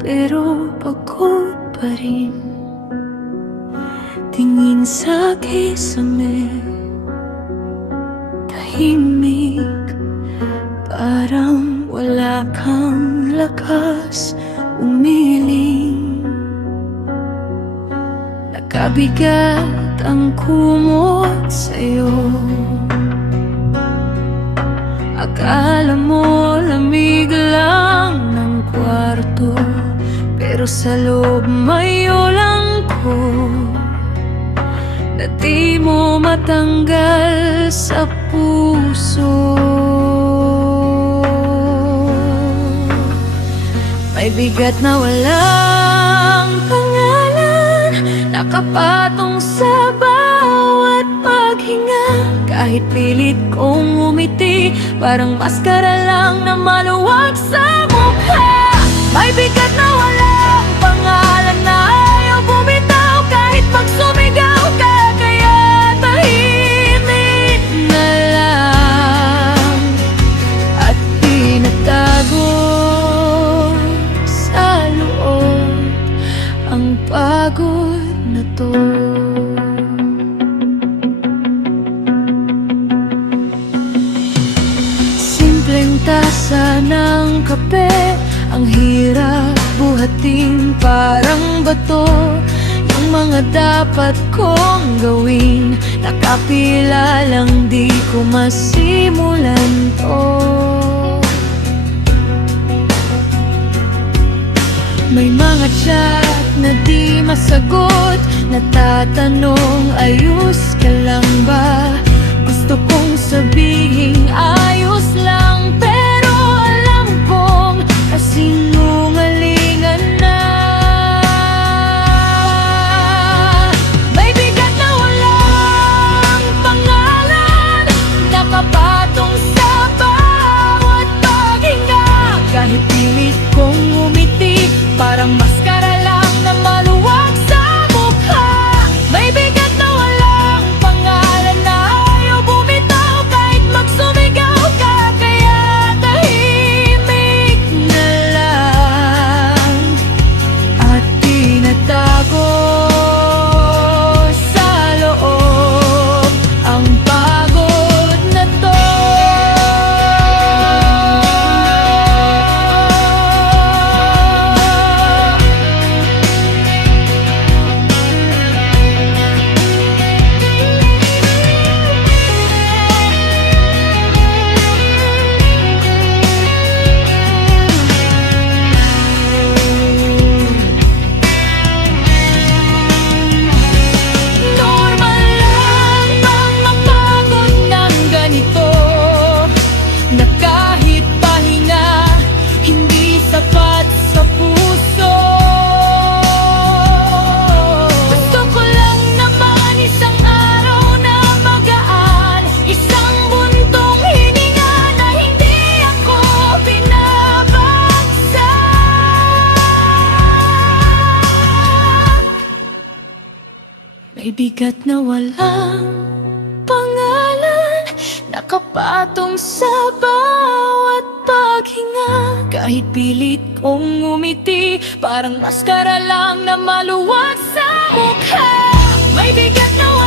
pero pagod pa rin. Tingin sa kisame, tahimik, parang wala kang lakas umiling. Nakabigat ang kumot sa'yo. Akala mo lamig lang ng kwarto, pero sa loob may ulang ko na di mo matanggal sa puso. May bigat na walang pangalan, nakapatong sa bawat paghinga. Kahit pilit kong umiti, parang maskara lang na maluwag sa mukha. May bigat na walang pangalan na ayaw bumitaw. Kahit pag sumigaw ka, kaya tahimik na lang at tinatago sa loob ang pagod na to. Simpleng tasa ng kape, ang hirap buhatin parang bato. Yung mga dapat kong gawin, nakapila lang di ko masimulan to. May mga chat na di masagot, natatanong ayos ka lang ba? Gusto kong sabihin ayos lang, pero alam kong kasinungalingan na. May bigat na walang pangalan, nakapatong sa bawat paghinga. Kahit pilit kong umiti, parang maskara lang na maluwag sa mukha. May bigat na walang pangalan na ayaw bumitaw. Kahit magsumigaw ka, kaya tahimik na lang at tinatago sa loob ang pagod na to. Normal lang bang mapagod ng ganito, na kahit pahinga hindi sapat sa puso? Gusto ko lang naman isang araw na magaan, isang buntong hininga na hindi ako binabagsak. May bigat na walang pangalan, nakapatong sa bawat paghinga. Kahit pilit kong umiti, parang maskara lang na maluwag sa mukha. May bigat na